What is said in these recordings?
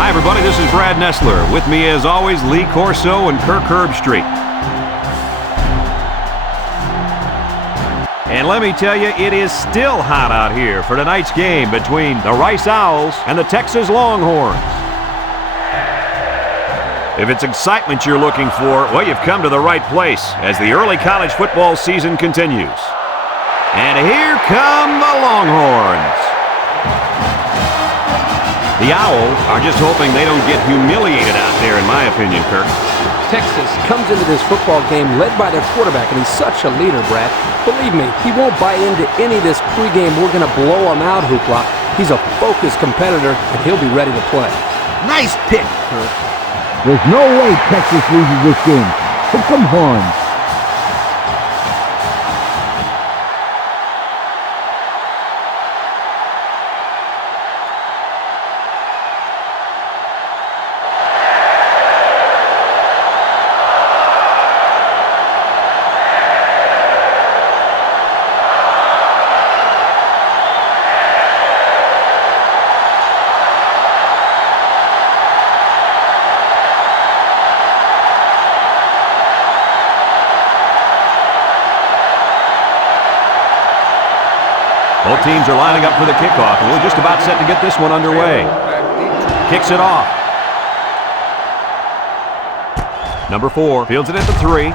Hi, everybody. This is Brad Nessler. With me, as always, Lee Corso and Kirk Herbstreit. And let me tell you, it is still hot out here for tonight's game between the Rice Owls and the Texas Longhorns. If it's excitement you're looking for, well, you've come to the right place as the early college football season continues. And here come the Longhorns. The Owls are just hoping they don't get humiliated out there, in my opinion, Kirk. Texas comes into this football game led by their quarterback, and he's such a leader, Brad. Believe me, he won't buy into any of this pregame "we're going to blow him out" hoopla. He's a focused competitor, and he'll be ready to play. Nice pick, Kirk. There's no way Texas loses this game. Pick them horns. Both teams are lining up for the kickoff, and we're just about set to get this one underway. Kicks it off. Number 4 fields it at the 3.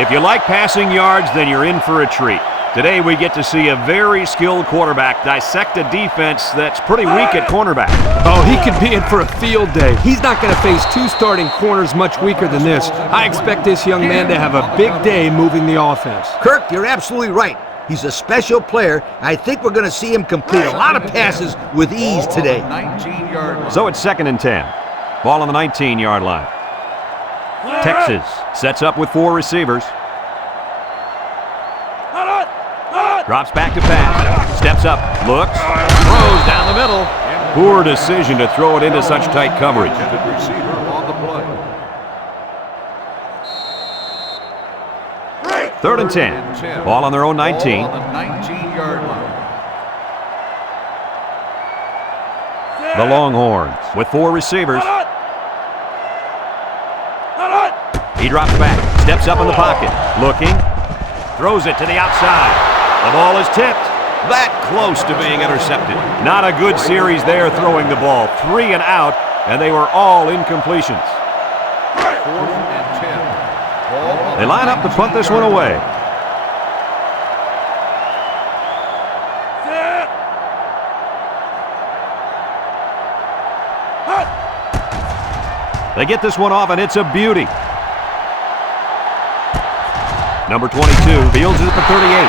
If you like passing yards, then you're in for a treat. Today we get to see a very skilled quarterback dissect a defense that's pretty weak at cornerback. Oh, he could be in for a field day. He's not going to face 2 starting corners much weaker than this. I expect this young man to have a big day moving the offense. Kirk, you're absolutely right. He's a special player. I think we're going to see him complete a lot of passes with ease today. So it's 2nd and 10. Ball on the 19-yard line. Texas sets up with 4 receivers. Drops back to pass. Steps up. Looks. Throws down the middle. Poor decision to throw it into such tight coverage. 3rd and 10. Ball on their own 19. The Longhorns with 4 receivers. He drops back. Steps up in the pocket. Looking. Throws it to the outside. The ball is tipped. That close to being intercepted. Not a good series there throwing the ball. 3 and out, and they were all incompletions. 4th and 10. They line up to punt this one away. They get this one off, and it's a beauty. Number 22 fields it at the 38.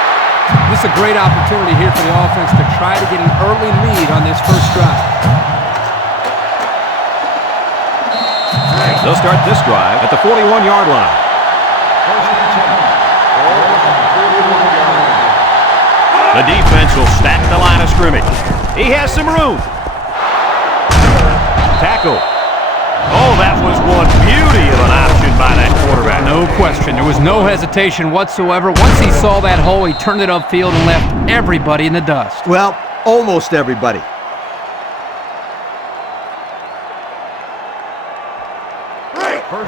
This is a great opportunity here for the offense to try to get an early lead on this first drive. They'll start this drive at the 41-yard line. The defense will stack the line of scrimmage. He has some room. Tackle. Oh, that was one beauty of an option by that quarterback. No question. There was no hesitation whatsoever. Once he saw that hole, he turned it upfield and left everybody in the dust. Well, almost everybody.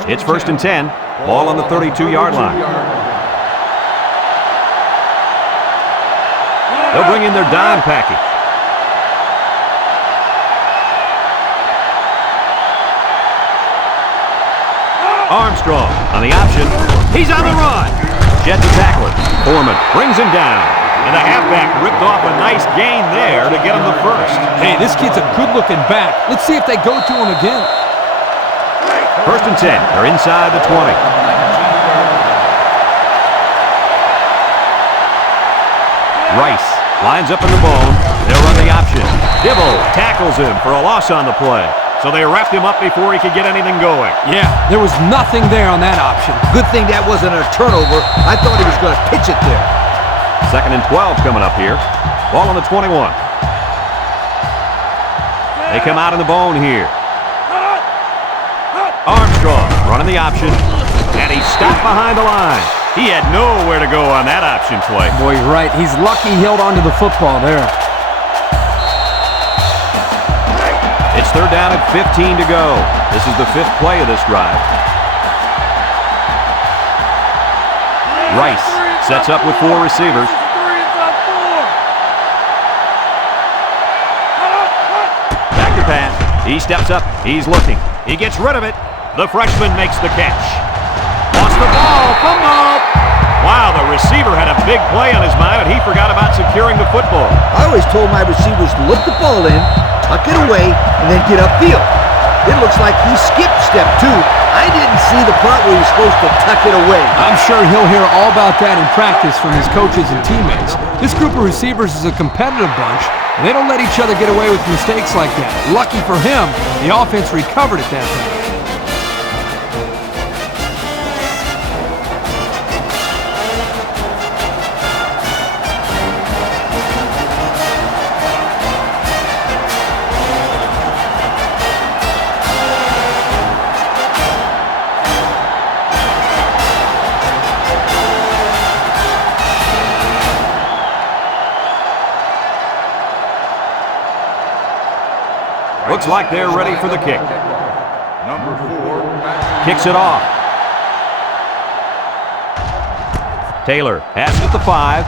It's 1st and 10. Ball on the 32-yard line. They'll bring in their dime package. Armstrong on the option. He's on the run. Jets a tackler. Foreman brings him down. And the halfback ripped off a nice gain there to get him the first. Hey, this kid's a good-looking back. Let's see if they go to him again. 1st and 10. They're inside the 20. Rice lines up in the bone. They'll run the option. Dibble tackles him for a loss on the play. So they wrapped him up before he could get anything going. Yeah, there was nothing there on that option. Good thing that wasn't a turnover. I thought he was going to pitch it there. 2nd and 12 coming up here. Ball on the 21. They come out in the bone here. Armstrong running the option. And And he's stopped behind the line. He had nowhere to go on that option play. Boy, you're right. He's lucky he held on to the football there. It's third down and 15 to go. This is the 5th play of this drive. Rice sets up with 4 receivers. Back to pass. He steps up. He's looking. He gets rid of it. The freshman makes the catch. Lost the ball. Fumble. Wow, the receiver had a big play on his mind, and he forgot about securing the football. I always told my receivers to look the ball in, tuck it away, and then get upfield. It looks like he skipped step 2. I didn't see the part where he's supposed to tuck it away. I'm sure he'll hear all about that in practice from his coaches and teammates. This group of receivers is a competitive bunch, and they don't let each other get away with mistakes like that. Lucky for him, the offense recovered at that time. Looks like they're ready for the kick. Number 4. Kicks it off. Taylor has it at the 5.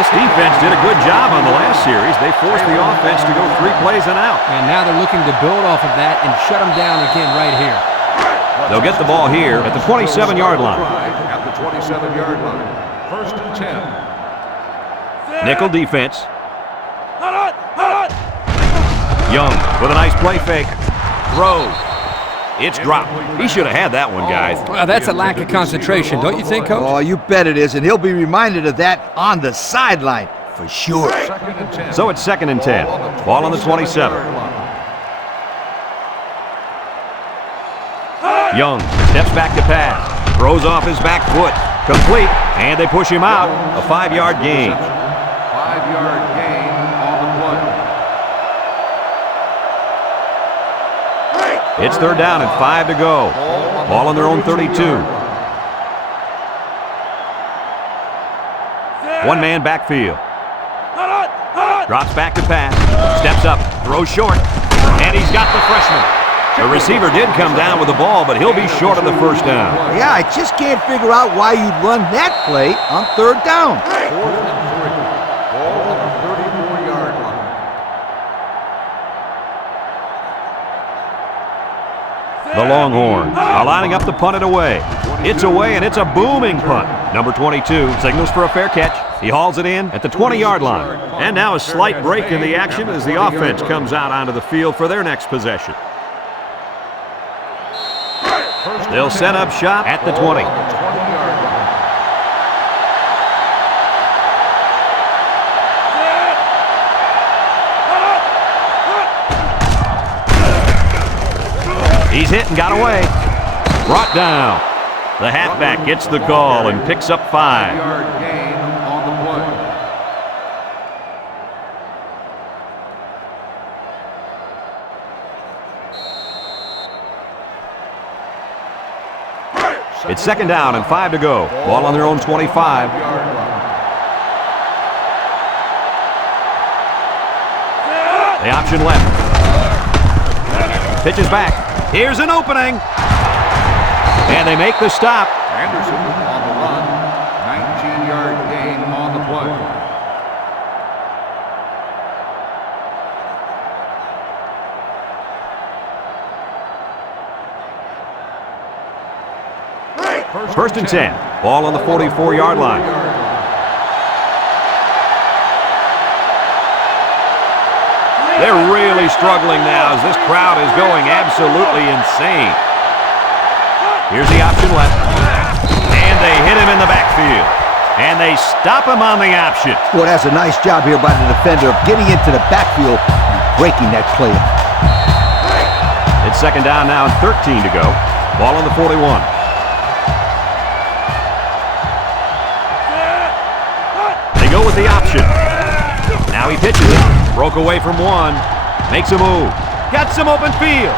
This defense did a good job on the last series. They forced the offense to go 3 plays and out. And now they're looking to build off of that and shut them down again right here. They'll get the ball here at the 27-yard line. At the 27-yard line. First and 10. Nickel defense. Young with a nice play fake. Throws. It's dropped. He should have had that one, guys. Well, that's a lack of concentration, don't you think, Coach? Oh, you bet it is, and he'll be reminded of that on the sideline for sure. So it's 2nd and 10. Ball on the 27. Young steps back to pass. Throws off his back foot. Complete. And they push him out. A 5-yard gain. 5-yard gain on the play. It's third down and 5 to go. Ball on their own 32. One-man backfield. Drops back to pass. Steps up. Throws short. And he's got the freshman. The receiver did come down with the ball, but he'll be short of the first down. Yeah, I just can't figure out why you'd run that play on third down. 4th and 3. Ball on the 34-yard line. The Longhorns are lining up to punt it away. It's away, and it's a booming punt. Number 22 signals for a fair catch. He hauls it in at the 20-yard line. And now a slight break in the action as the offense comes out onto the field for their next possession. They'll set up shop at the 20. He's hit and got away. Brought down. The halfback gets the call and picks up 5. 5-yard gain on the play. It's 2nd down and 5 to go. Ball on their own 25. The option left. Pitches back. Here's an opening. And they make the stop. Anderson on the run. 19-yard gain on the play. First and 10. Ball on the 44-yard line. They're really struggling now as this crowd is going absolutely insane. Here's the option left. And they hit him in the backfield. And they stop him on the option. Well, that's a nice job here by the defender of getting into the backfield and breaking that play up. It's 2nd down now and 13 to go. Ball on the 41. They go with the option. Now he pitches it. Broke away from one. Makes a move. Got some open field.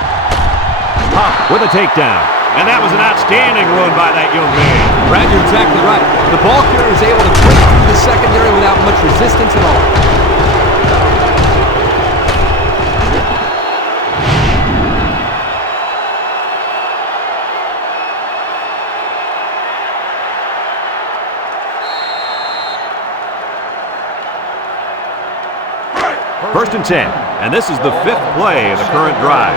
with a takedown. And that was an outstanding run by that young man. Brad, you're exactly right. The ball carrier is able to break through the secondary without much resistance at all. First and 10, and this is the 5th play of the current drive.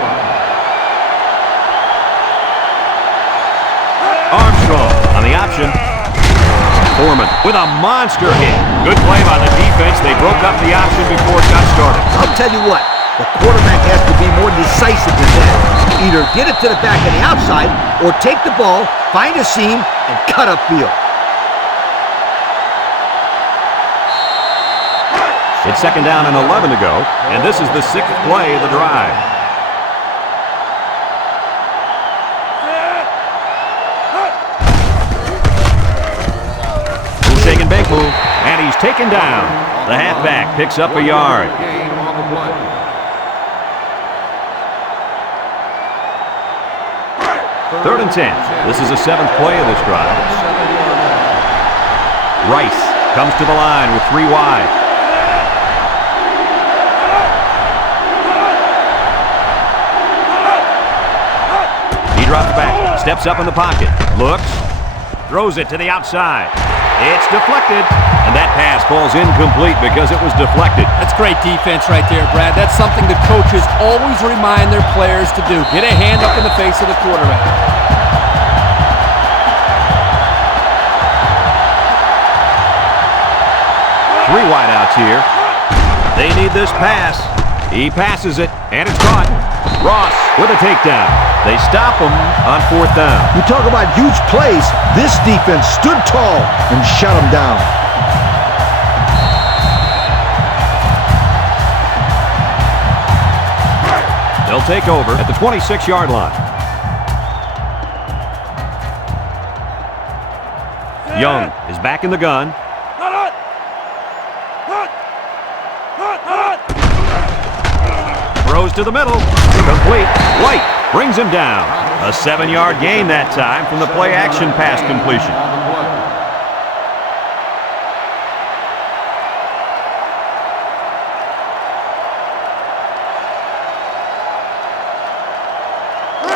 Armstrong on the option. Foreman with a monster hit. Good play by the defense. They broke up the option before it got started. I'll tell you what, the quarterback has to be more decisive than that. Either get it to the back of the outside or take the ball, find a seam, and cut upfield. It's second down and 11 to go, and this is the 6th play of the drive. Shake and bake move, and he's taken down. The halfback picks up a yard. Third and 10. This is the 7th play of this drive. Rice comes to the line with 3 wide. Drops back, steps up in the pocket, looks, throws it to the outside. It's deflected, and that pass falls incomplete because it was deflected. That's great defense right there, Brad. That's something the coaches always remind their players to do. Get a hand up in the face of the quarterback. 3 wideouts here. They need this pass. He passes it, and it's caught. Ross with a takedown. They stop him on 4th down. You talk about huge plays. This defense stood tall and shut them down. They'll take over at the 26-yard line. Young is back in the gun. Throws to the middle. Complete. White brings him down. A 7-yard gain that time from the play-action pass completion.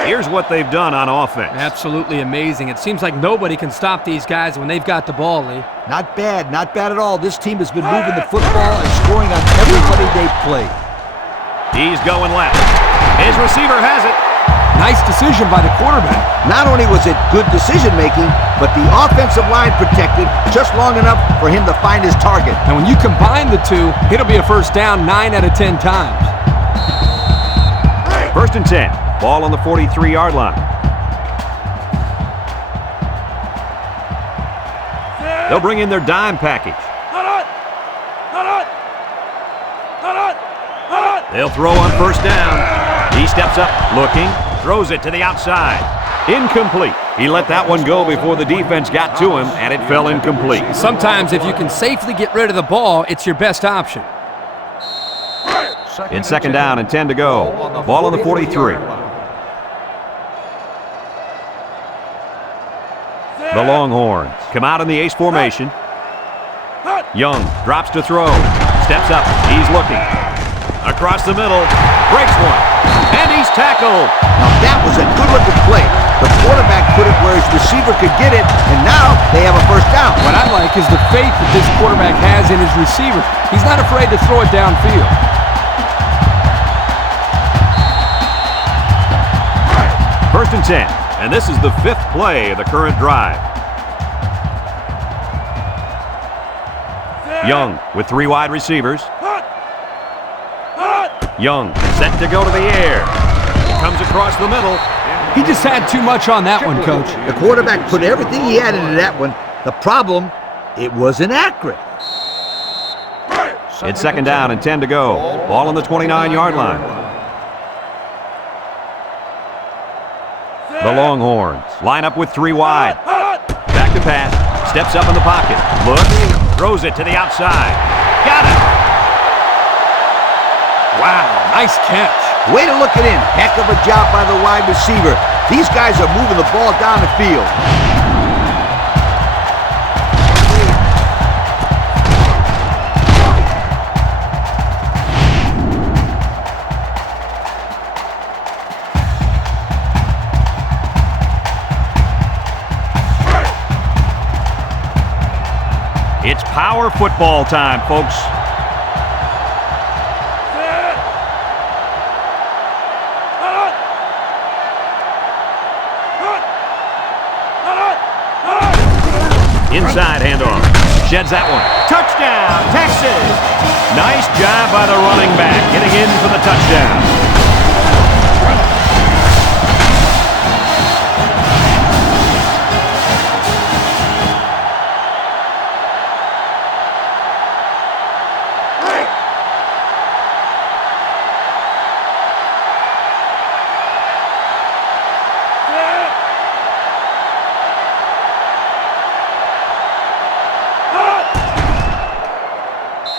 Here's what they've done on offense. Absolutely amazing. It seems like nobody can stop these guys when they've got the ball, Lee. Not bad at all. This team has been moving the football and scoring on everybody they've played. He's going left. His receiver has it. Nice decision by the quarterback. Not only was it good decision-making, but the offensive line protected just long enough for him to find his target. And when you combine the two, it'll be a first down 9 out of 10 times. First and 10. Ball on the 43-yard line. They'll bring in their dime package. They'll throw on first down. He steps up, looking, throws it to the outside. Incomplete. He let that one go before the defense got to him, and it fell incomplete. Sometimes if you can safely get rid of the ball, it's your best option. It's second down and 10 to go. Ball on the 43. The Longhorns come out in the ace formation. Young drops to throw. Steps up. He's looking. Across the middle. Breaks one. And he's tackled. Now that was a good-looking play. The quarterback put it where his receiver could get it, and now they have a first down. What I like is the faith that this quarterback has in his receiver. He's not afraid to throw it downfield. First and 10. And this is the 5th play of the current drive. Young with 3 wide receivers. Young set to go to the air. He comes across the middle. He just had too much on that one, Coach. The quarterback put everything he had into that one. The problem, it wasn't accurate. It's second down and 10 to go. Ball on the 29-yard line. The Longhorns line up with 3 wide. Back to pass. Steps up in the pocket. Looks. Throws it to the outside. Got it. Wow, nice catch. Way to look it in. Heck of a job by the wide receiver. These guys are moving the ball down the field. It's power football time, folks. Inside handoff. Sheds that one. Touchdown, Texas! Nice job by the running back, getting in for the touchdown.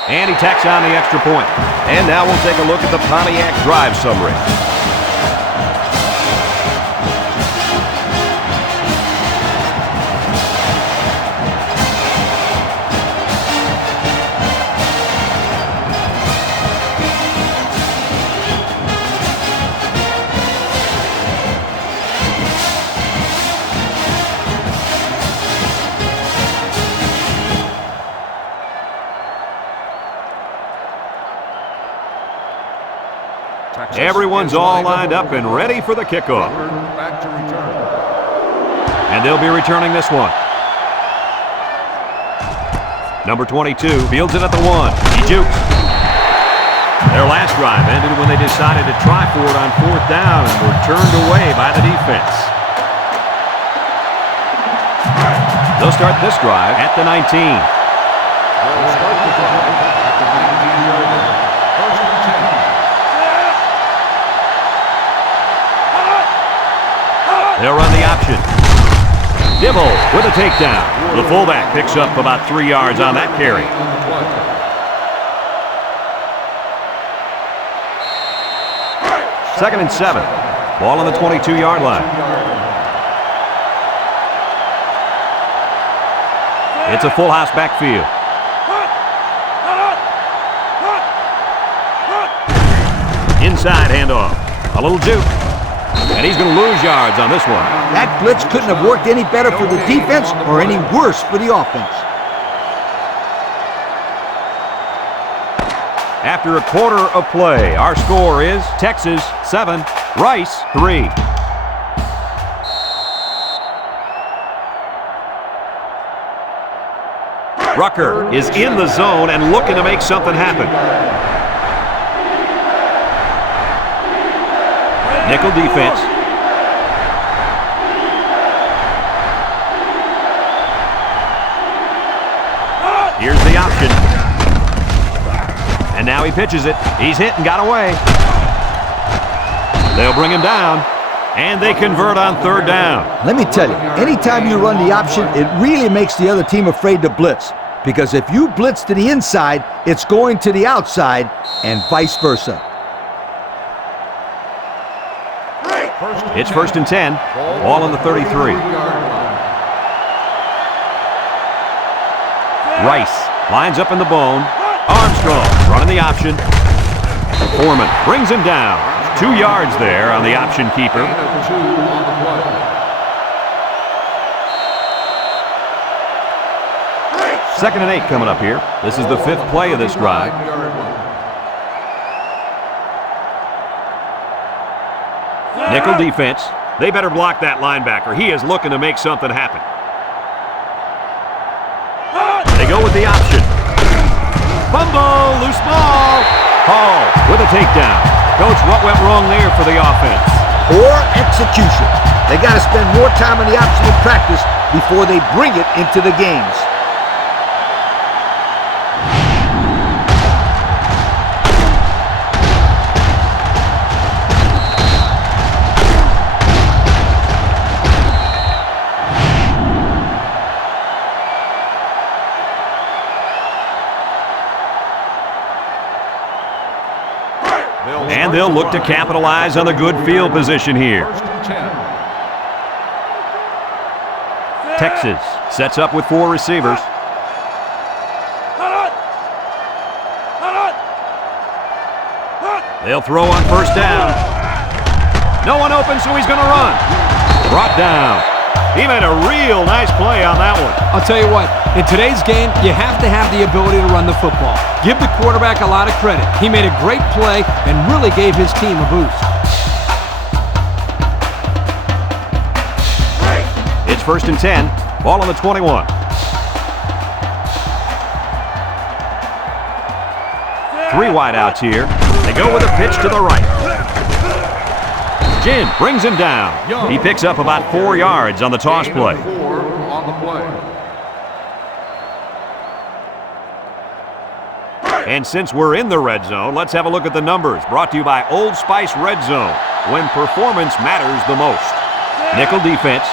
And he tacks on the extra point. And now we'll take a look at the Pontiac drive summary. Everyone's all lined up and ready for the kickoff. Back to return. And they'll be returning this one. Number 22 fields it at the 1. He jukes. Their last drive ended when they decided to try for it on 4th down and were turned away by the defense. They'll start this drive at the 19. They'll start the drive at the 19-yard line. First and 10. They'll run the option. Dibble with a takedown. The fullback picks up about 3 yards on that carry. Second and 7. Ball on the 22-yard line. It's a full house backfield. Inside handoff. A little juke. And he's going to lose yards on this one. That blitz couldn't have worked any better for the defense or any worse for the offense. After a quarter of play, our score is Texas 7, Rice 3. Rucker is in the zone and looking to make something happen. Nickel defense. Here's the option. And now he pitches it. He's hit and got away. They'll bring him down. And they convert on 3rd down. Let me tell you, anytime you run the option, it really makes the other team afraid to blitz. Because if you blitz to the inside, it's going to the outside and vice versa. It's 1st and 10. Ball on the 33. Rice lines up in the bone. Armstrong running the option. Foreman brings him down. 2 yards there on the option keeper. Second and 8 coming up here. This is the 5th play of this drive. Nickel defense. They better block that linebacker. He is looking to make something happen. They go with the option. Fumble, loose ball. Hall with a takedown. Coach, what went wrong there for the offense? Poor execution. They got to spend more time on the option in practice before they bring it into the games. And they'll look to capitalize on the good field position here. First and 10. Texas sets up with 4 receivers. They'll throw on first down. No one open, so he's going to run. Brought down. He made a real nice play on that one. I'll tell you what, in today's game, you have to have the ability to run the football. Give the quarterback a lot of credit. He made a great play and really gave his team a boost. It's first and 10. Ball on the 21. Three wideouts here. They go with a pitch to the right. Jin brings him down. He picks up about 4 yards on the toss play. 4 on the play. And since we're in the red zone, let's have a look at the numbers. Brought to you by Old Spice Red Zone, when performance matters the most. Nickel defense.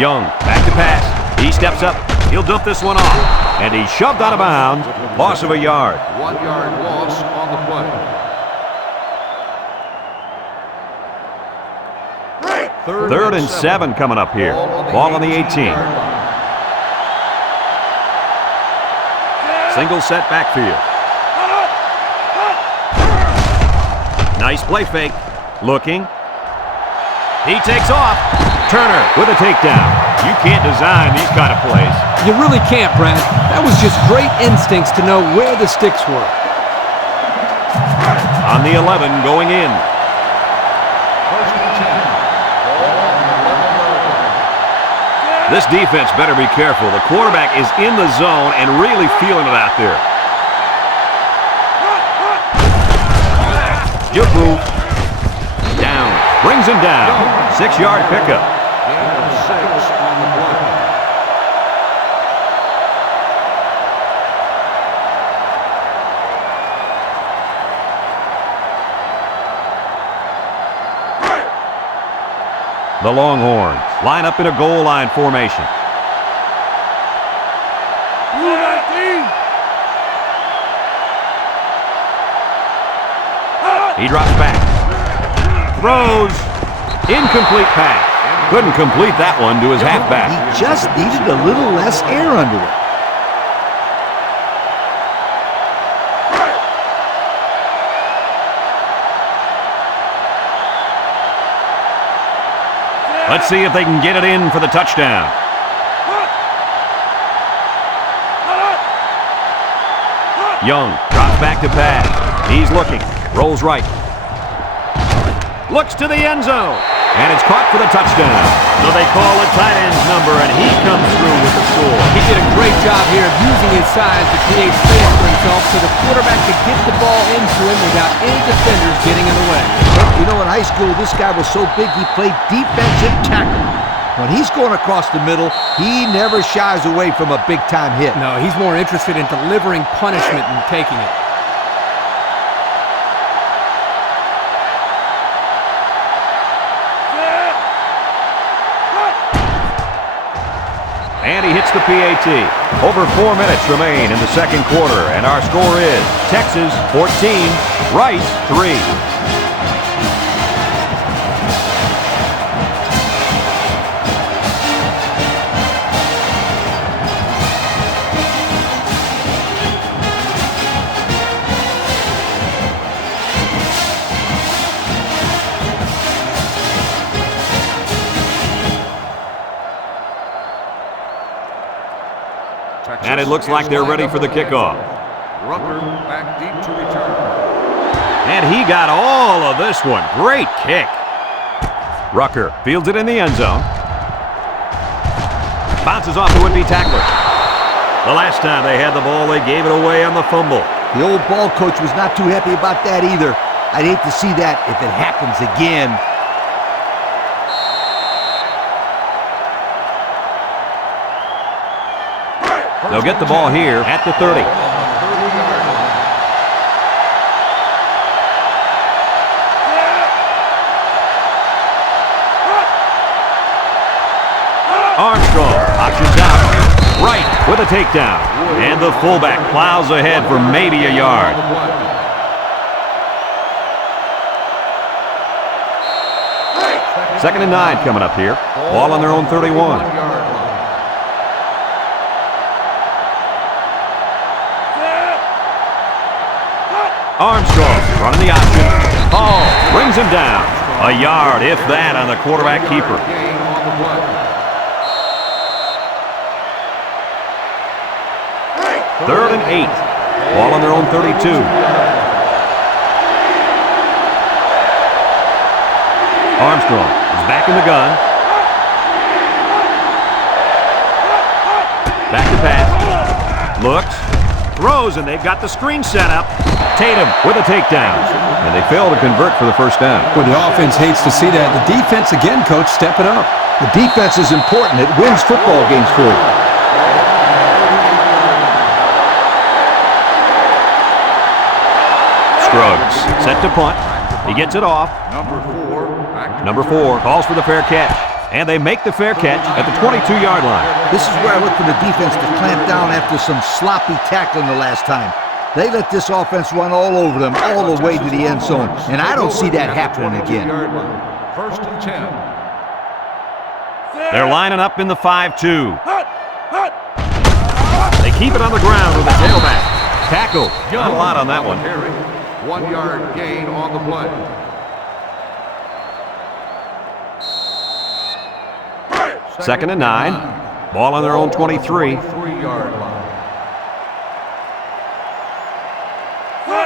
Young, back to pass. He steps up. He'll dump this one off. And he's shoved out of bounds. Loss of a yard. 1 yard loss on the play. Third and 7 coming up here. Ball on the 18. Single set backfield. Nice play fake. Looking. He takes off. Turner with a takedown. You can't design these kind of plays. You really can't, Brad. That was just great instincts to know where the sticks were. On the 11 going in. First and 10. Ball on the 11 yard line. This defense better be careful. The quarterback is in the zone and really feeling it out there. Jubu. Down. Brings him down. 6-yard pickup. Gain of 6 on the play. The Longhorns line up in a goal line formation. He drops back. Throws. Incomplete pass. Couldn't complete that one to his halfback. He just needed a little less air under it. Let's see if they can get it in for the touchdown. Young drops back to pass. He's looking. Rolls right. Looks to the end zone. And it's caught for the touchdown. So they call a tight end's number, and he comes through with the score. He did a great job here of using his size to create space for himself so the quarterback could get the ball into him without any defenders getting in the way. You know, in high school, this guy was so big he played defensive tackle. When he's going across the middle, he never shies away from a big-time hit. No, he's more interested in delivering punishment than taking it. And he hits the PAT. Over 4 minutes remain in the second quarter, and our score is Texas 14, Rice 3. And it looks like they're ready for the kickoff. Rucker back deep to return. And he got all of this one. Great kick. Rucker fields it in the end zone. Bounces off the would-be tackler. The last time they had the ball, they gave it away on the fumble. The old ball coach was not too happy about that either. I'd hate to see that if it happens again. They'll get the ball here at the 30. Armstrong options out. Right with a takedown. And the fullback plows ahead for maybe a yard. Second and 9 coming up here. Ball on their own 31. Armstrong running the option. Hall brings him down. A yard, if that, on the quarterback keeper. Third and 8. Ball on their own 32. Armstrong is back in the gun. Back to pass. Looks. Throws, and they've got the screen set up. Tatum with a takedown. And they fail to convert for the first down. Well, the offense hates to see that. The defense, again, coach, stepping up. The defense is important. It wins football games for you. Scruggs set to punt. He gets it off. Number 4 calls for the fair catch. And they make the fair catch at the 22-yard line. This is where I look for the defense to clamp down after some sloppy tackling the last time. They let this offense run all over them, all the way to the end zone. And I don't see that happening again. First and 10. They're lining up in the 5-2. They keep it on the ground with a tailback. Tackle. Not a lot on that one. 1 yard gain on the play. Second and 9. Ball on their own 23. 3-yard line.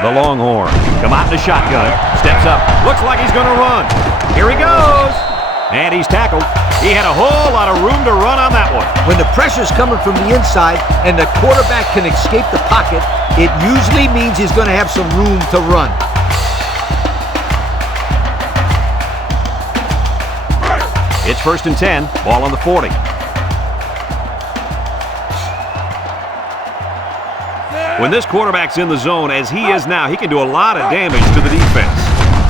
The Longhorn come out in the shotgun. Steps up. Looks like he's going to run. Here he goes. And he's tackled. He had a whole lot of room to run on that one. When the pressure's coming from the inside and the quarterback can escape the pocket, it usually means he's going to have some room to run. It's first and 10. Ball on the 40. When this quarterback's in the zone, as he is now, he can do a lot of damage to the defense.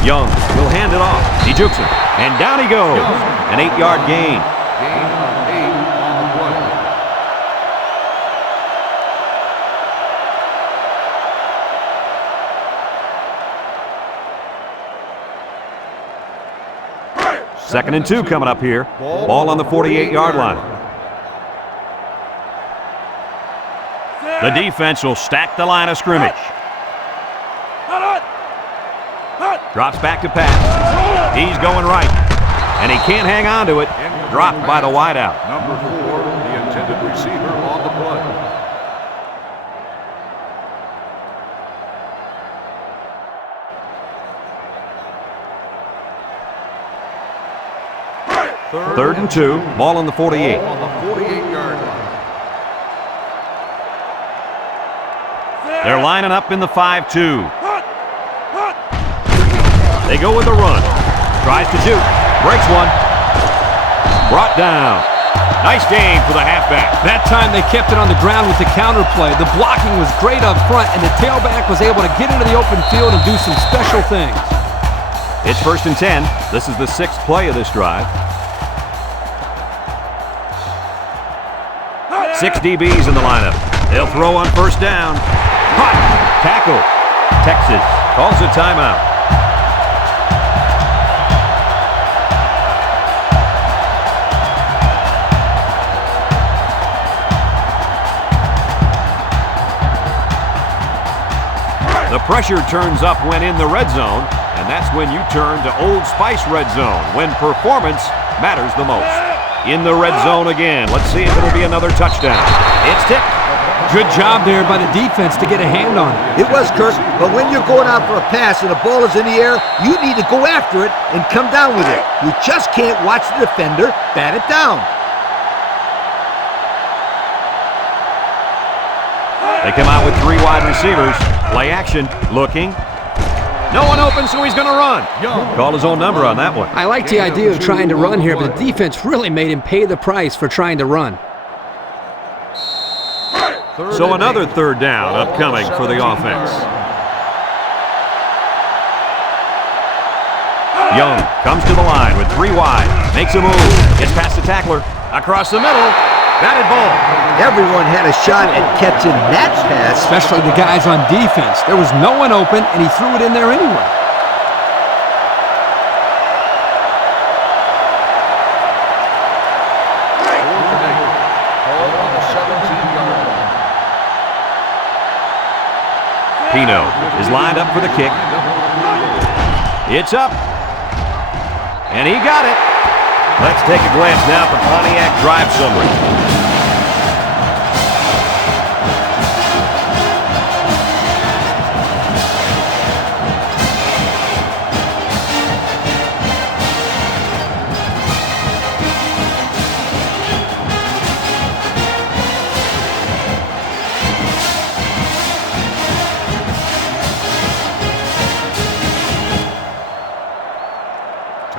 Young will hand it off. He jukes it. And down he goes. An 8-yard gain. Gain of 8 on the play. Second and 2 coming up here. Ball on the 48-yard line. The defense will stack the line of scrimmage. Drops back to pass. He's going right. And he can't hang on to it. Dropped by the wideout. Number 4, the intended receiver on the play. Third and 2. Ball on the 48. On the 48-yard line. They're lining up in the 5-2. They go with a run. Tries to juke. Breaks one. Brought down. Nice game for the halfback. That time they kept it on the ground with the counter play. The blocking was great up front, and the tailback was able to get into the open field and do some special things. It's first and 10. This is the 6th play of this drive. 6 DBs in the lineup. They'll throw on first down. Hot tackle. Texas calls a timeout. The pressure turns up when in the red zone, and that's when you turn to Old Spice Red Zone, when performance matters the most. In the red zone again. Let's see if it'll be another touchdown. It's tipped. Good job there by the defense to get a hand on it. It was, Kirk, but when you're going out for a pass and the ball is in the air, you need to go after it and come down with it. You just can't watch the defender bat it down. They come out with 3 wide receivers. Play action. Looking. No one open, so he's going to run. Called his own number on that one. I like the idea of trying to run here, but the defense really made him pay the price for trying to run. So another third down upcoming for the offense. Young comes to the line with 3 wide. Makes a move. Gets past the tackler. Across the middle. Batted ball. Everyone had a shot at catching that pass. Especially the guys on defense. There was no one open, and he threw it in there anyway. Pino is lined up for the kick. It's up. And he got it. Let's take a glance now at the Pontiac drive summary.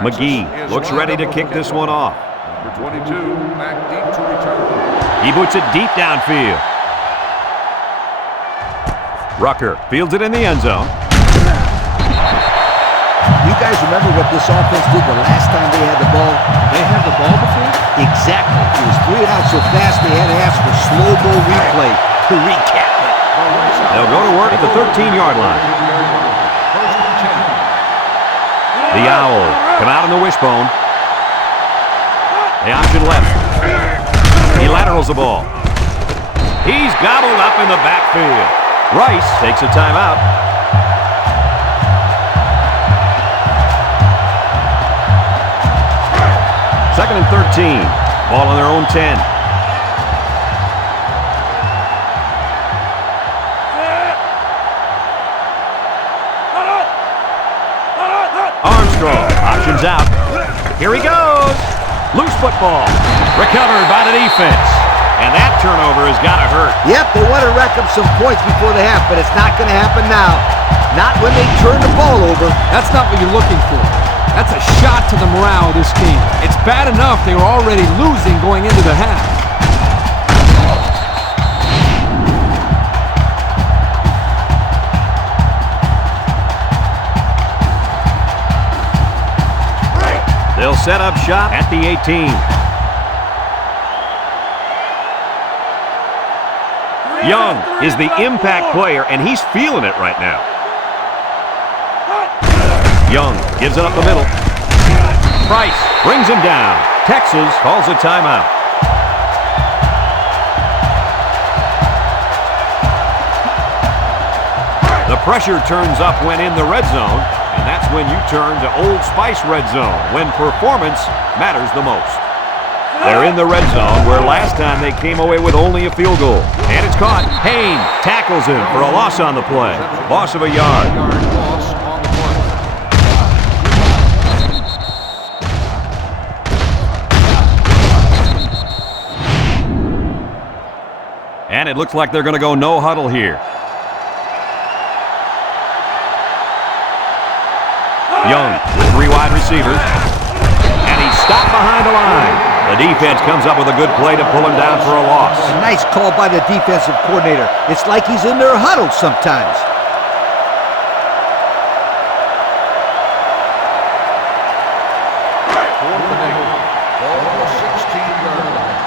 McGee looks ready to kick this one off. Number 22, back deep to return. He boots it deep downfield. Rucker fields it in the end zone. You guys remember what this offense did the last time they had the ball? They had the ball before? Exactly. It was 3 and out so fast they had to ask for slow-mo replay to recap it. They'll go to work at the 13-yard line. First and 10. The Owl come out on the wishbone. The option left. He laterals the ball. He's gobbled up in the backfield. Rice takes a timeout. Second and 13. Ball on their own 10. Armstrong options out. Here he goes. Loose football. Recovered by the defense. And that turnover has got to hurt. Yep, they want to rack up some points before the half, but it's not going to happen now. Not when they turn the ball over. That's not what you're looking for. That's a shot to the morale of this team. It's bad enough they were already losing going into the half. They'll set up shop at the 18. Young is the impact player, and he's feeling it right now. Young gives it up the middle. Price brings him down. Texas calls a timeout. The pressure turns up when in the red zone, and that's when you turn to Old Spice red zone, when performance matters the most. They're in the red zone, where last time they came away with only a field goal. And it's caught. Hain tackles him for a loss on the play. Loss of a yard. Loss on the play. And it looks like they're going to go no huddle here. Young with 3 wide receivers. And he's stopped behind the line. The defense comes up with a good play to pull him down for a loss. A nice call by the defensive coordinator. It's like he's in their huddle sometimes. Fourth and 8. Ball on the 16-yard line.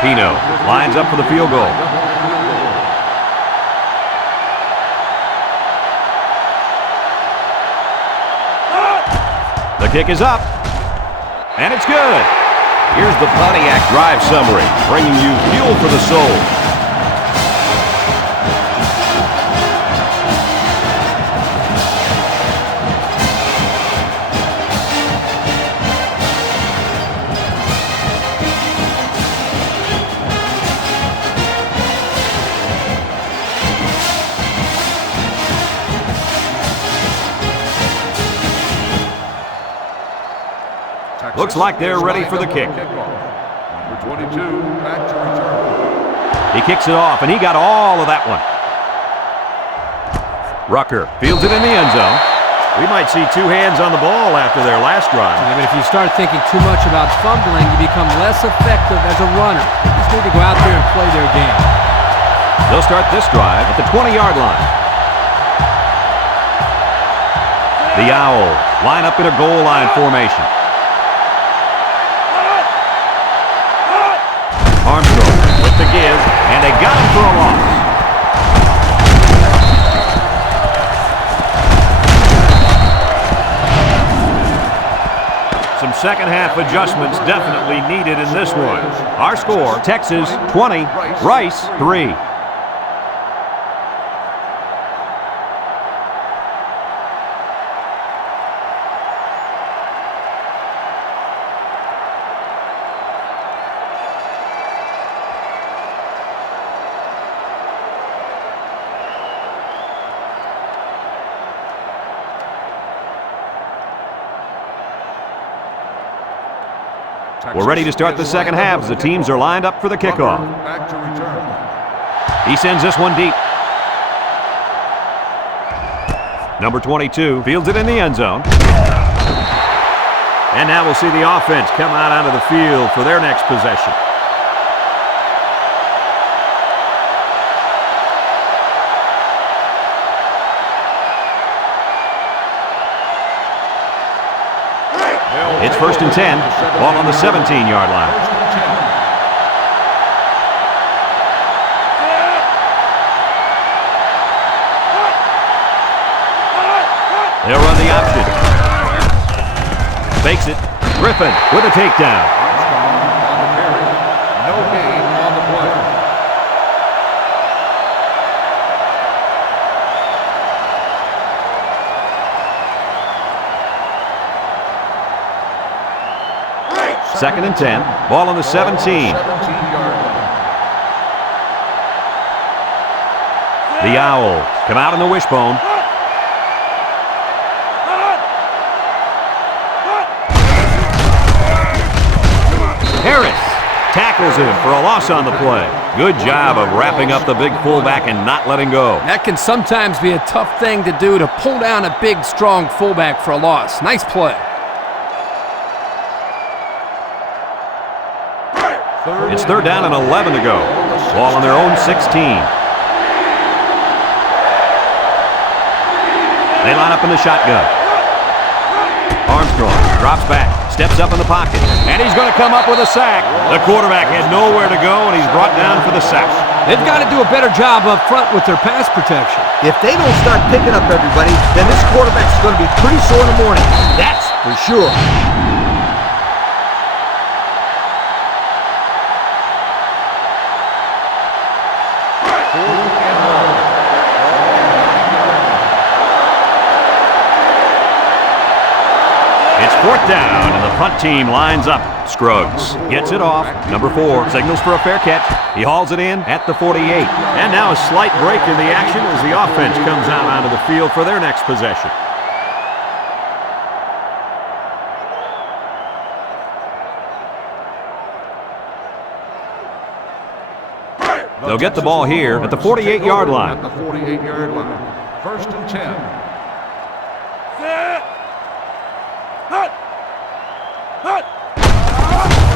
Pino lines up for the field goal. The kick is up. And it's good. Here's the Pontiac drive summary, bringing you fuel for the soul. Looks like they're ready for the kick. Number 22, back to return. He kicks it off, and he got all of that one. Rucker fields it in the end zone. We might see 2 hands on the ball after their last drive. Yeah, but if you start thinking too much about fumbling, you become less effective as a runner. You just need to go out there and play their game. They'll start this drive at the 20-yard line. The Owls line up in a goal line formation. second half adjustments definitely needed in this one. Our score, Texas 20, Rice 3. We're ready to start the second half as the teams are lined up for the kickoff. Back to return. He sends this one deep. Number 22 fields it in the end zone. And now we'll see the offense come out onto the field for their next possession. It's 1st and 10, ball on the 17-yard line. They'll run the option. Fakes it. Griffin with a takedown. On the carry. No gain on the play. Second and 10. Ball on the 17. 17-yard line. The Owls come out on the wishbone. Harris tackles him for a loss on the play. Good job of wrapping up the big fullback and not letting go. That can sometimes be a tough thing to do, to pull down a big, strong fullback for a loss. Nice play. It's 3rd down and 11 to go. Ball on their own 16. They line up in the shotgun. Armstrong drops back, steps up in the pocket, and he's going to come up with a sack. The quarterback had nowhere to go, and he's brought down for the sack. They've got to do a better job up front with their pass protection. If they don't start picking up everybody, then this quarterback's going to be pretty sore in the morning. That's for sure. It's 4th down, and the punt team lines up. Scruggs gets it off. Number 4 signals for a fair catch. He hauls it in at the 48. And now a slight break in the action as the offense comes out onto the field for their next possession. They'll get the ball here at the 48-yard line. At the 48-yard line. 1st and 10.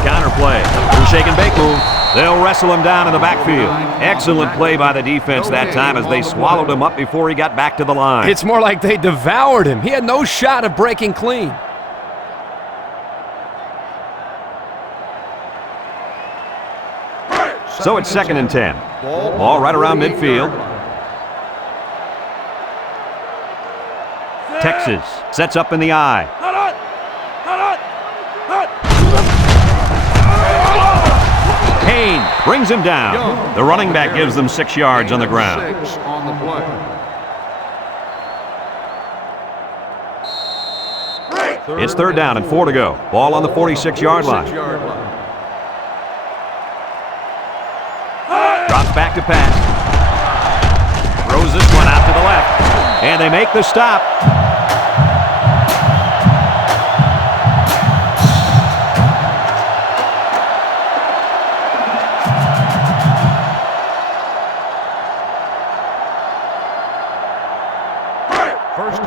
Counter play. Shake and bake move. They'll wrestle him down in the backfield. Excellent play by the defense that time as they swallowed him up before he got back to the line. It's more like they devoured him. He had no shot of breaking clean. So it's 2nd and 10. Ball right around midfield. Texas sets up in the eye. Payne brings him down. The running back gives them 6 yards on the ground. 6 on the play. It's 3rd down and 4 to go. Ball on the 46-yard line. Drops back to pass. Throws this one out to the left. And they make the stop.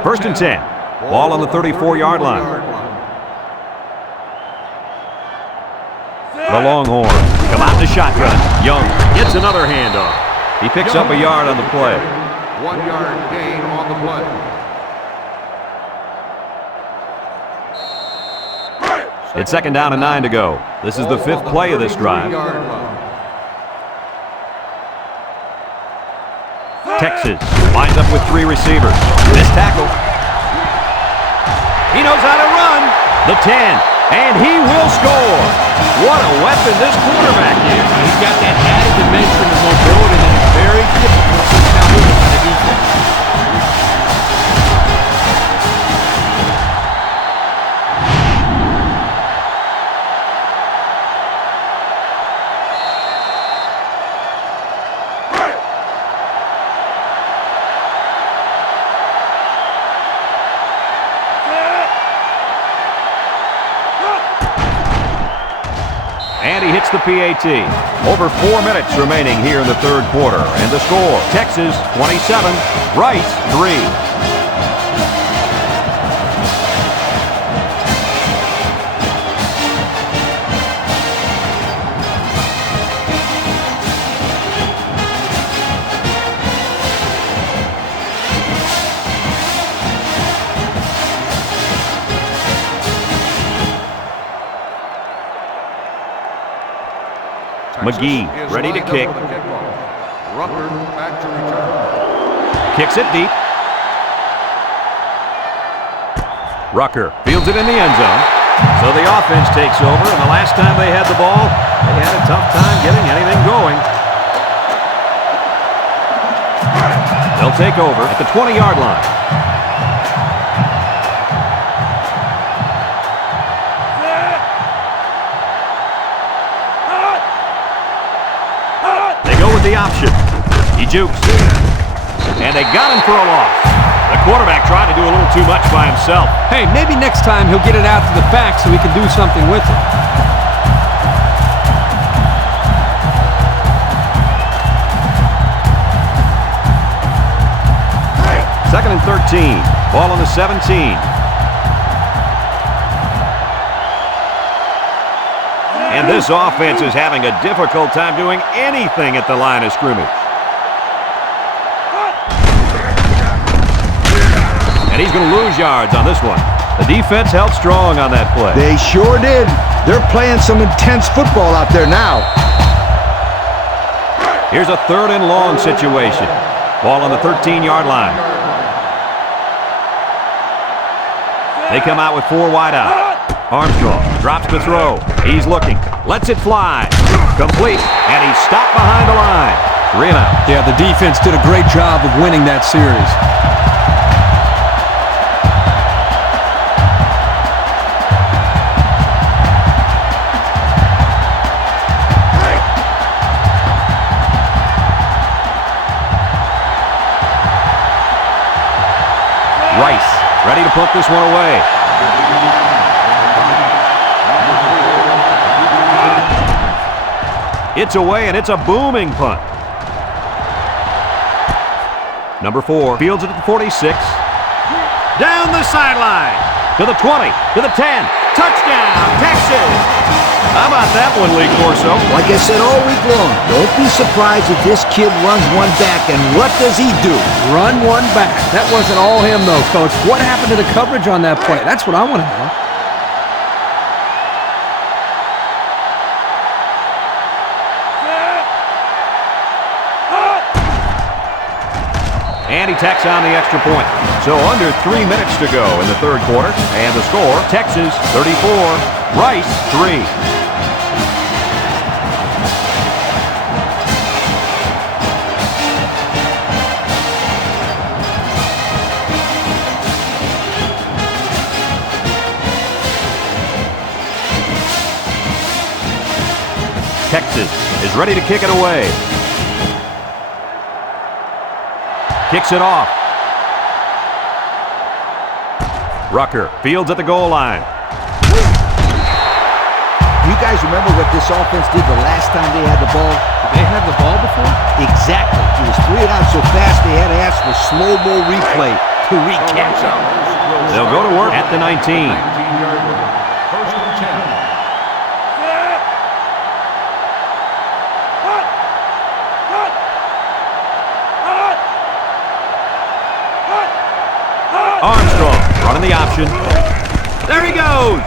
First and 10. Ball on the 34-yard line. The Longhorns come out in the shotgun. Young gets another handoff. He picks up a yard on the play. 1 yard gain on the play. It's 2nd down and 9 to go. This is the 5th play of this drive. Texas lines up with 3 receivers. This tackle. He knows how to run. The 10. And he will score. What a weapon this quarterback is. He's got that added dimension of mobility that is very difficult to counter by the defense. And he hits the PAT. Over 4 minutes remaining here in the third quarter. And the score, Texas 27, Rice 3. McGee ready to kick. Rucker back to return. Kicks it deep. Rucker fields it in the end zone. So the offense takes over, and the last time they had the ball, they had a tough time getting anything going. They'll take over at the 20-yard line. The option. He jukes. And they got him for a loss. The quarterback tried to do a little too much by himself. Hey, maybe next time he'll get it out to the back so he can do something with it. Second and 13. Ball on the 17. And this offense is having a difficult time doing anything at the line of scrimmage. And he's going to lose yards on this one. The defense held strong on that play. They sure did. They're playing some intense football out there now. Here's a 3rd and long situation. Ball on the 13-yard line. They come out with 4 wide out. Armstrong drops to throw. He's looking. Lets it fly. Complete. And he's stopped behind the line. 3 and out. Yeah, the defense did a great job of winning that series. Rice ready to put this one away. It's away, and it's a booming punt. Number 4 fields it at the 46. Down the sideline. To the 20. To the 10. Touchdown, Texas. How about that one, Lee Corso? Like I said all week long, don't be surprised if this kid runs one back, and what does he do? Run one back. That wasn't all him, though, Coach. What happened to the coverage on that play? That's what I want to know. And he tacks on the extra point. So under 3 minutes to go in the third quarter. And the score, Texas 34, Rice 3. Texas is ready to kick it away. Kicks it off. Rucker fields at the goal line. You guys remember what this offense did the last time they had the ball? Did they have the ball before? Exactly. It was 3 and out so fast they had to ask for slow-mo replay to recap. They'll go to work at the 19. 19-yard line. First and 10. Armstrong running the option. There he goes.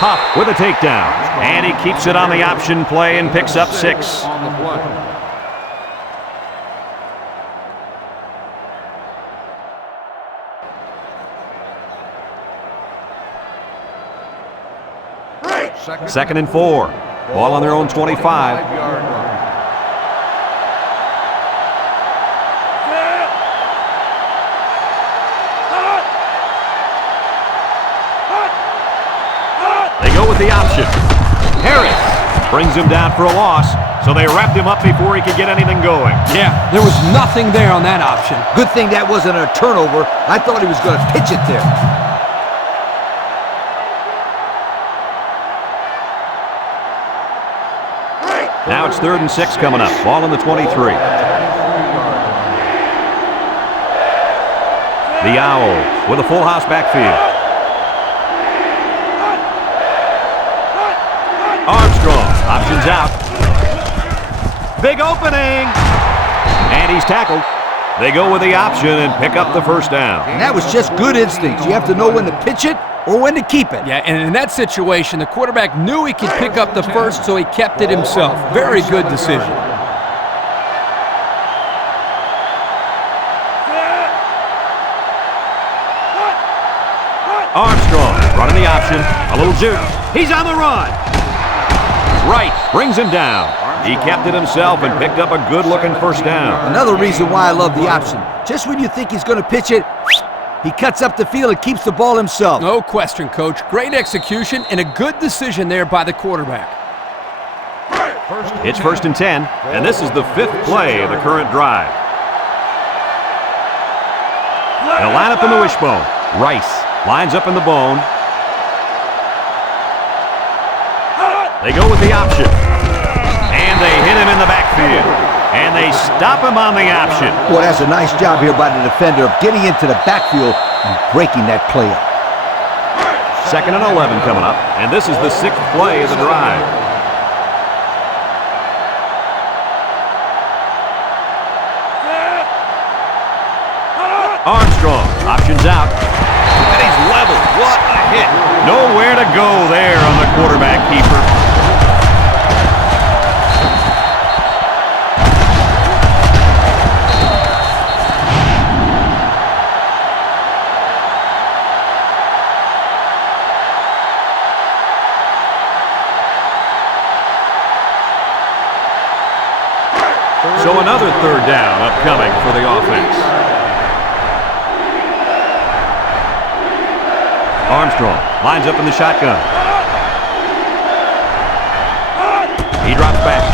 Huff with a takedown. And he keeps it on the option play and picks up 6. On the play. Second and 4. Ball on their own 25. 5-yard line. They go with the option. Harris brings him down for a loss, so they wrapped him up before he could get anything going. Yeah, there was nothing there on that option. Good thing that wasn't a turnover. I thought he was going to pitch it there. Now it's 3rd and 6 coming up. Ball on the 23. The Owls with a full house backfield. Armstrong options out. Big opening. And he's tackled. They go with the option and pick up the first down. And that was just good instincts. You have to know when to pitch it or when to keep it. Yeah, and in that situation, the quarterback knew he could pick up the first, so he kept it himself. Very good decision. Armstrong running the option. A little juke. He's on the run. Right, brings him down. He kept it himself and picked up a good-looking first down. Another reason why I love the option. Just when you think he's going to pitch it, he cuts up the field and keeps the ball himself. No question, Coach. Great execution and a good decision there by the quarterback. It's 1st and 10, and this is the 5th play of the current drive. They'll line up in the wishbone. Rice lines up in the bone. They go with the option. And they hit him in the backfield. And they stop him on the option. Boy, that's a nice job here by the defender of getting into the backfield and breaking that play up. 2nd and 11 coming up, and this is the 6th play of the drive. Armstrong options out. And he's leveled. What a hit. Nowhere to go there on the quarterback keeper. So another 3rd down upcoming for the offense. Armstrong lines up in the shotgun. He drops back.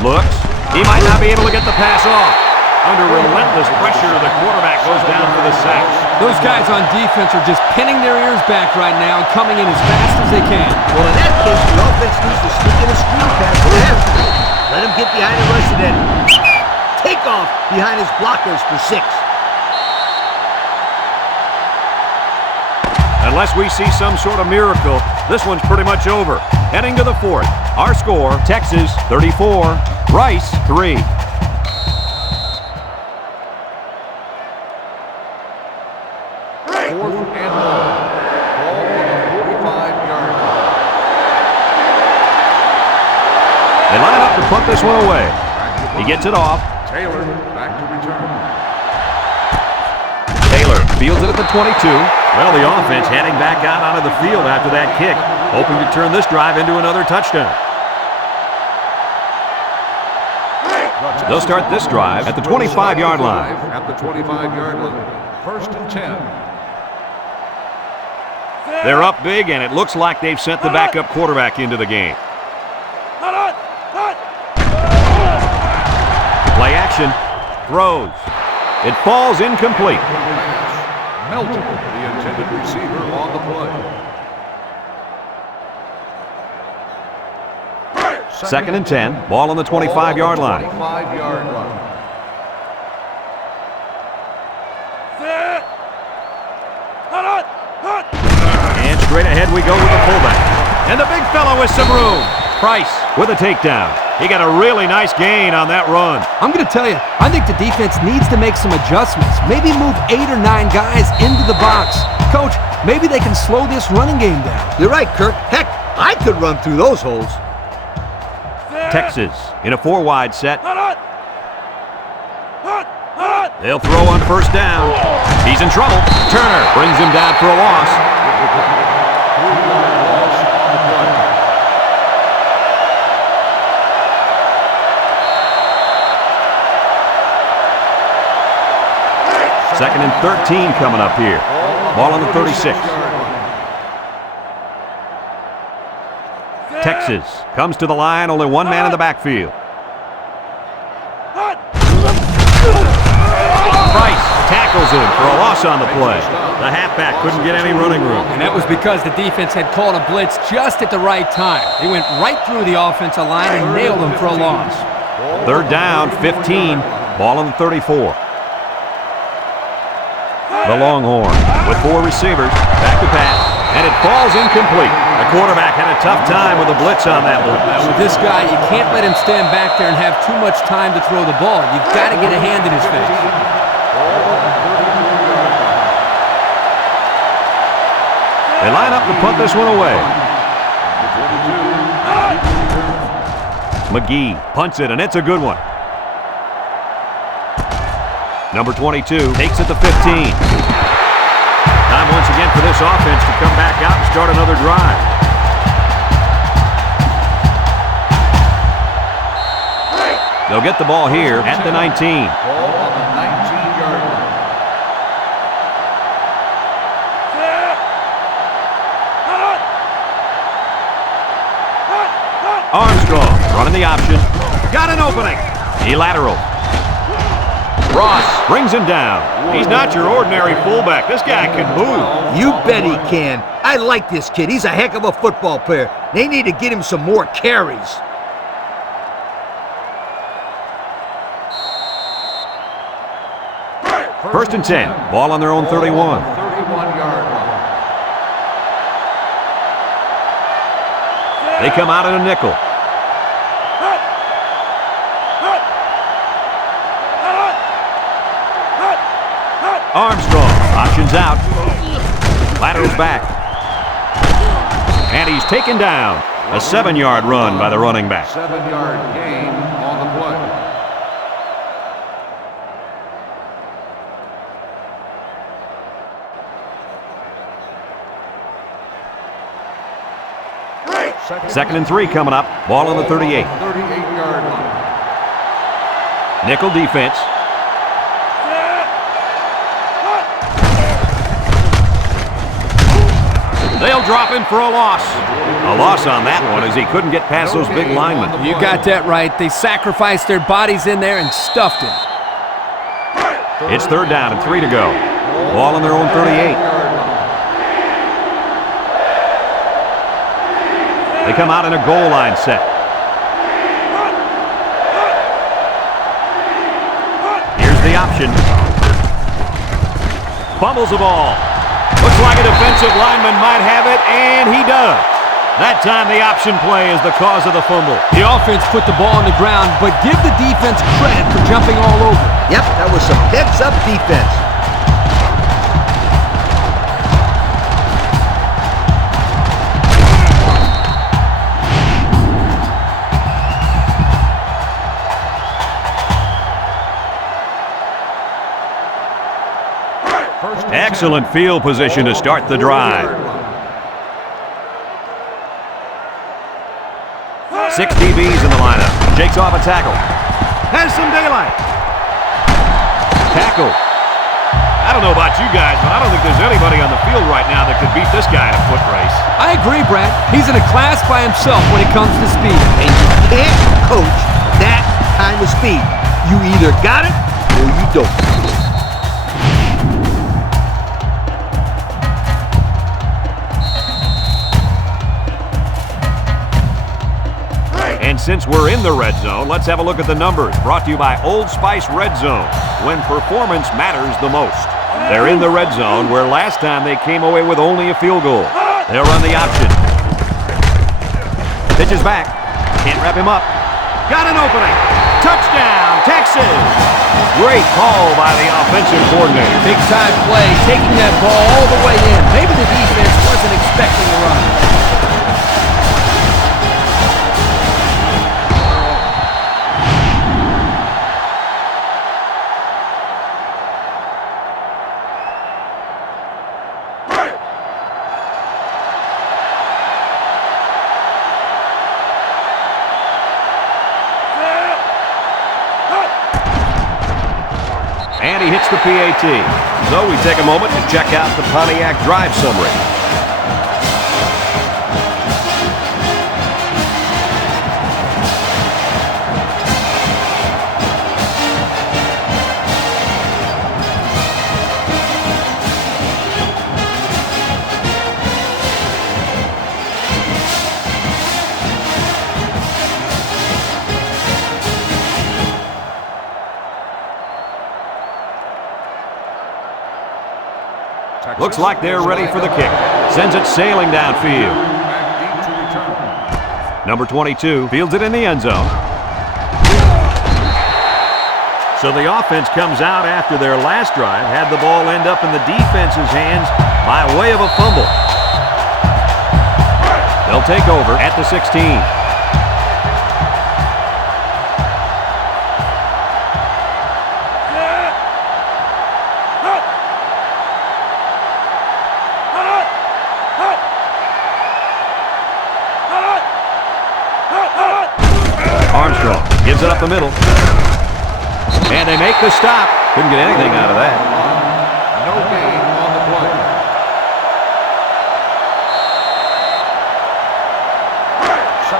Looks. He might not be able to get the pass off. Under relentless pressure, the quarterback goes down for the sack. Those guys on defense are just pinning their ears back right now and coming in as fast as they can. Well, in that case, the offense needs to sneak in a screen pass for him. Let him get behind the rush and then take off behind his blockers for 6. Unless we see some sort of miracle, this one's pretty much over. Heading to the 4th. Our score, Texas 34, Rice 3. Fourth and long. Ball on the 45-yard line. They line up to punt this one away. He gets it off. Taylor back to return. Taylor fields it at the 22. Well, the offense heading back out onto the field after that kick, hoping to turn this drive into another touchdown. They'll start this drive at the 25-yard line. At the 25-yard line. 1st and 10. They're up big, and it looks like they've sent the backup quarterback into the game. Play action. Throws. It falls incomplete. Melton, the intended receiver, on the play. 2nd and 10. Ball on the 25-yard line. 25-yard line. And straight ahead we go with the fullback. And the big fella with some room. Price with a takedown. He got a really nice gain on that run. I'm going to tell you, I think the defense needs to make some adjustments. Maybe move 8 or 9 guys into the box. Coach, maybe they can slow this running game down. You're right, Kirk. Heck, I could run through those holes. Texas in a 4-wide set. They'll throw on 1st down. He's in trouble. Turner brings him down for a loss. Second and 13 coming up here. Ball on the 36. Texas comes to the line, only one man in the backfield. Price tackles him for a loss on the play. The halfback couldn't get any running room. And that was because the defense had called a blitz just at the right time. They went right through the offensive line and nailed him for a loss. Third down, 15. Ball on the 34. The Longhorn with 4 receivers. Back to pass. And it falls incomplete. The quarterback had a tough time with the blitz on that one. With this guy, you can't let him stand back there and have too much time to throw the ball. You've got to get a hand in his face. They line up to punt this one away. McGee punts it, and it's a good one. Number 22 takes it to 15. Time once again for this offense to come back out and start another drive. They'll get the ball here at the 19. Ball on the 19-yard line. Armstrong running the option. Got an opening. He lateral. Ross brings him down. He's not your ordinary fullback. This guy can move. You bet he can. I like this kid. He's a heck of a football player. They need to get him some more carries. First and 10. Ball on their own 31. 31-yard line. They come out in a nickel. Armstrong options out. Laterals back. And he's taken down. A 7-yard run by the running back. 7-yard gain on the play. Second and 3 coming up. Ball on the 38. 38-yard line. Nickel defense. They'll drop him for a loss. A loss on that one as he couldn't get past those big linemen. You got that right. They sacrificed their bodies in there and stuffed him. It's third down and 3 to go. Ball on their own 38. They come out in a goal line set. Here's the option. Fumbles the ball. Looks like a defensive lineman might have it, and he does. That time the option play is the cause of the fumble. The offense put the ball on the ground, but give the defense credit for jumping all over. Yep, that was some heads-up defense. Excellent field position to start the drive. 6 DBs in the lineup. Shakes off a tackle. Has some daylight. Tackle. I don't know about you guys, but I don't think there's anybody on the field right now that could beat this guy in a foot race. I agree, Brad. He's in a class by himself when it comes to speed. And you can't coach that kind of speed. You either got it or you don't. And since we're in the red zone, let's have a look at the numbers. Brought to you by Old Spice Red Zone, when performance matters the most. They're in the red zone, where last time they came away with only a field goal. They'll run the option. Pitches back. Can't wrap him up. Got an opening. Touchdown, Texas. Great call by the offensive coordinator. Big time play, taking that ball all the way in. Maybe the defense wasn't expecting a run. And he hits the PAT. So we take a moment to check out the Pontiac drive summary. Looks like they're ready for the kick. Sends it sailing downfield. Number 22 fields it in the end zone. So the offense comes out after their last drive, had the ball end up in the defense's hands by way of a fumble. They'll take over at the 16. Gives it up the middle. And they make the stop. Couldn't get anything out of that. No gain on the play.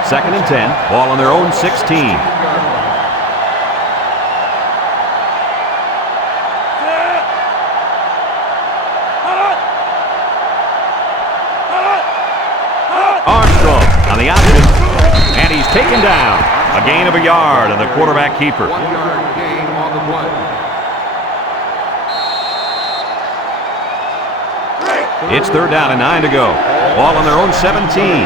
Second and 10. Ball on their own 16. Armstrong on the option. And he's taken down. A gain of a yard and the quarterback keeper. 1 yard gain on the play. It's third down and 9 to go. Ball on their own 17.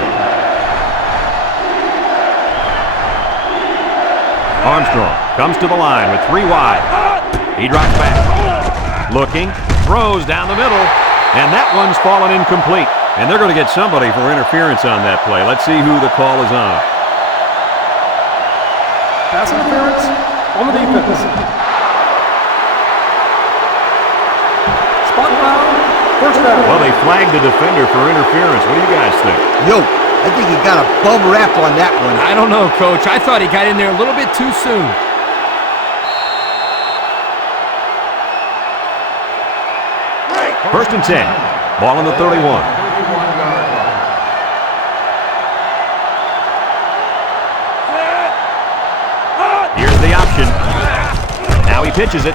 Armstrong comes to the line with 3 wide. He drops back. Looking, throws down the middle, and that one's fallen incomplete. And they're going to get somebody for interference on that play. Let's see who the call is on. Pass interference on the defense. Spot foul, first down. Well, they flagged the defender for interference. What do you guys think? Yo, I think he got a bum rap on that one. I don't know, Coach. I thought he got in there a little bit too soon. First and 10. Ball on the 31. 31-yard line. Here's the option. Now he pitches it.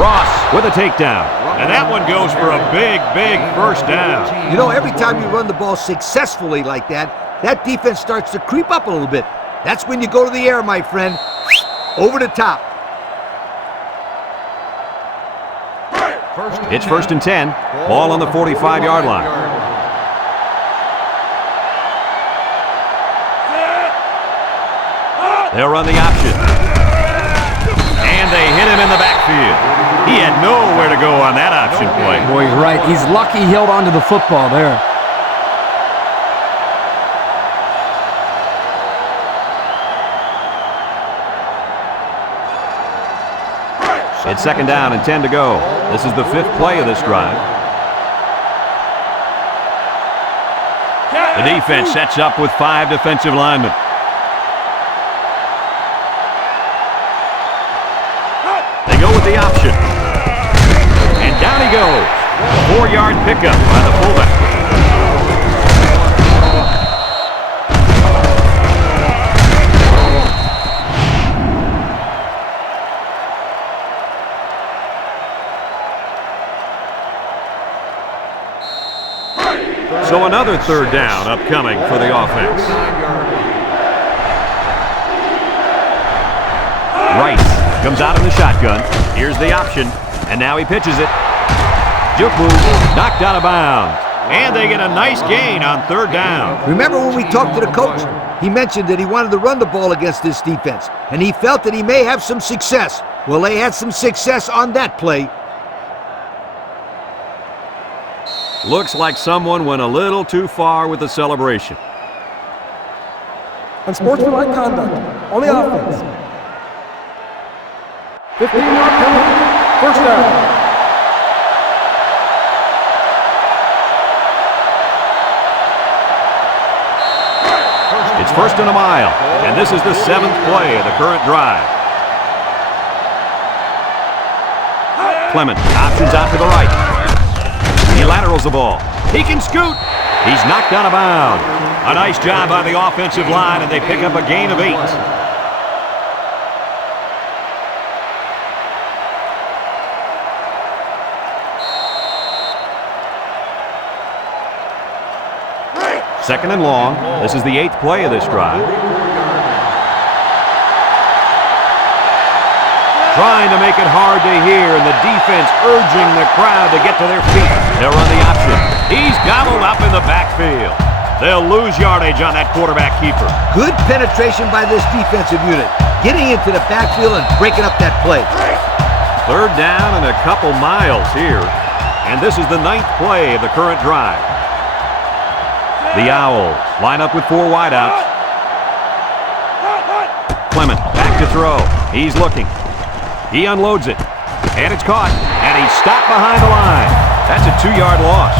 Ross with a takedown. And that one goes for a big, big first down. You know, every time you run the ball successfully like that, that defense starts to creep up a little bit. That's when you go to the air, my friend. Over the top. It's first and 10. Ball on the 45-yard line. They'll run the option. And they hit him in the backfield. He had nowhere to go on that option play. Boy, you're right. He's lucky he held onto the football there. It's second down and 10 to go. This is the 5th play of this drive. The defense sets up with 5 defensive linemen. They go with the option. And down he goes. 4-yard pickup by the fullback. So another third down upcoming for the offense. Rice comes out in the shotgun. Here's the option. And now he pitches it. Juke move, knocked out of bounds. And they get a nice gain on third down. Remember when we talked to the coach? He mentioned that he wanted to run the ball against this defense, and he felt that he may have some success. Well, they had some success on that play. Looks like someone went a little too far with the celebration. Unsportsmanlike conduct on the offense. 15-yard penalty, first down. It's first and a mile, and this is the 7th play of the current drive. Clement options out to the right. He laterals the ball. He can scoot. He's knocked out of bounds. A nice job by the offensive line, and they pick up a gain of 8. Second and long. This is the 8th play of this drive. Trying to make it hard to hear, and the defense urging the crowd to get to their feet. They'll run the option. He's gobbled up in the backfield. They'll lose yardage on that quarterback keeper. Good penetration by this defensive unit, getting into the backfield and breaking up that play. Third down and a couple miles here, and this is the 9th play of the current drive. The Owls line up with 4 wideouts. Clement back to throw. He's looking. He unloads it. And it's caught. And he's stopped behind the line. That's a 2-yard loss.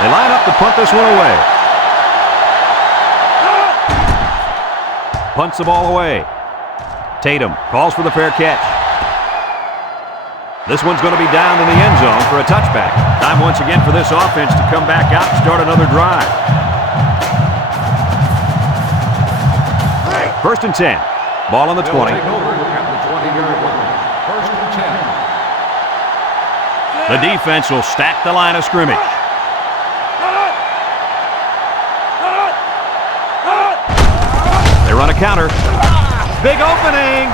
They line up to punt this one away. Punts the ball away. Tatum calls for the fair catch. This one's going to be down in the end zone for a touchback. Time once again for this offense to come back out and start another drive. First and 10. Ball on the 20. Take over at the 20-yard line. First and 10. The defense will stack the line of scrimmage. They run a counter. Big opening.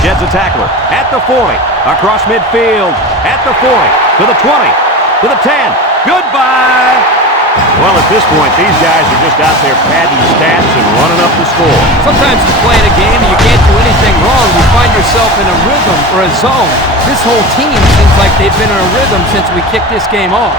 Sheds a tackler at the 40. Across midfield. At the 40. To the 20. To the 10. Goodbye. Well, at this point, these guys are just out there padding stats and running up the score. Sometimes you play in a game and you can't do anything wrong. You find yourself in a rhythm or a zone. This whole team seems like they've been in a rhythm since we kicked this game off.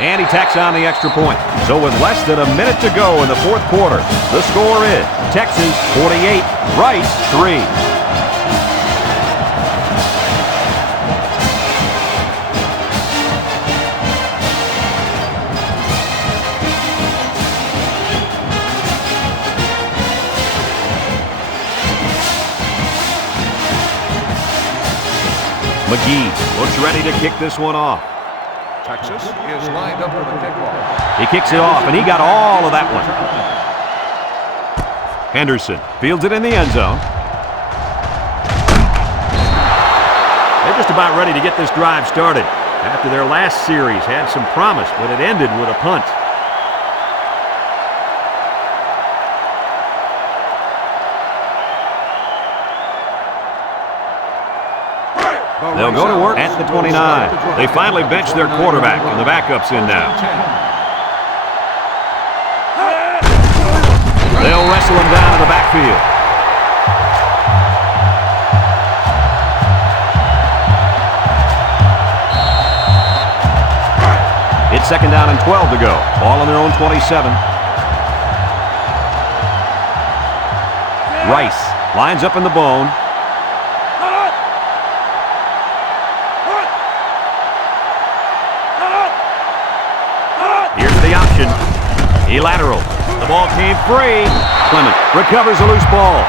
And he tacks on the extra point. So with less than a minute to go in the 4th quarter, the score is Texas 48, Rice 3. McGee looks ready to kick this one off. Texas is lined up for the kickoff. He kicks it off, and he got all of that one. Henderson fields it in the end zone. They're just about ready to get this drive started. After their last series had some promise, but it ended with a punt. They'll go to work at the 29. They finally benched their quarterback, and the backup's in now. They'll wrestle him down in the backfield. It's second down and 12 to go. Ball on their own 27. Rice lines up in the bone. Here's the option. He laterals. The ball came free. Clement recovers a loose ball.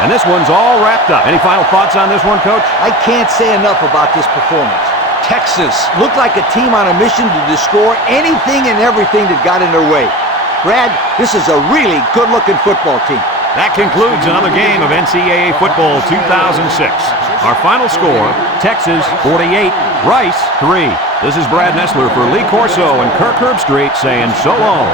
And this one's all wrapped up. Any final thoughts on this one, Coach? I can't say enough about this performance. Texas looked like a team on a mission to destroy anything and everything that got in their way. Brad, this is a really good-looking football team. That concludes another game of NCAA Football 2006. Our final score, Texas 48, Rice 3. This is Brad Nessler for Lee Corso and Kirk Herbstreit saying so long.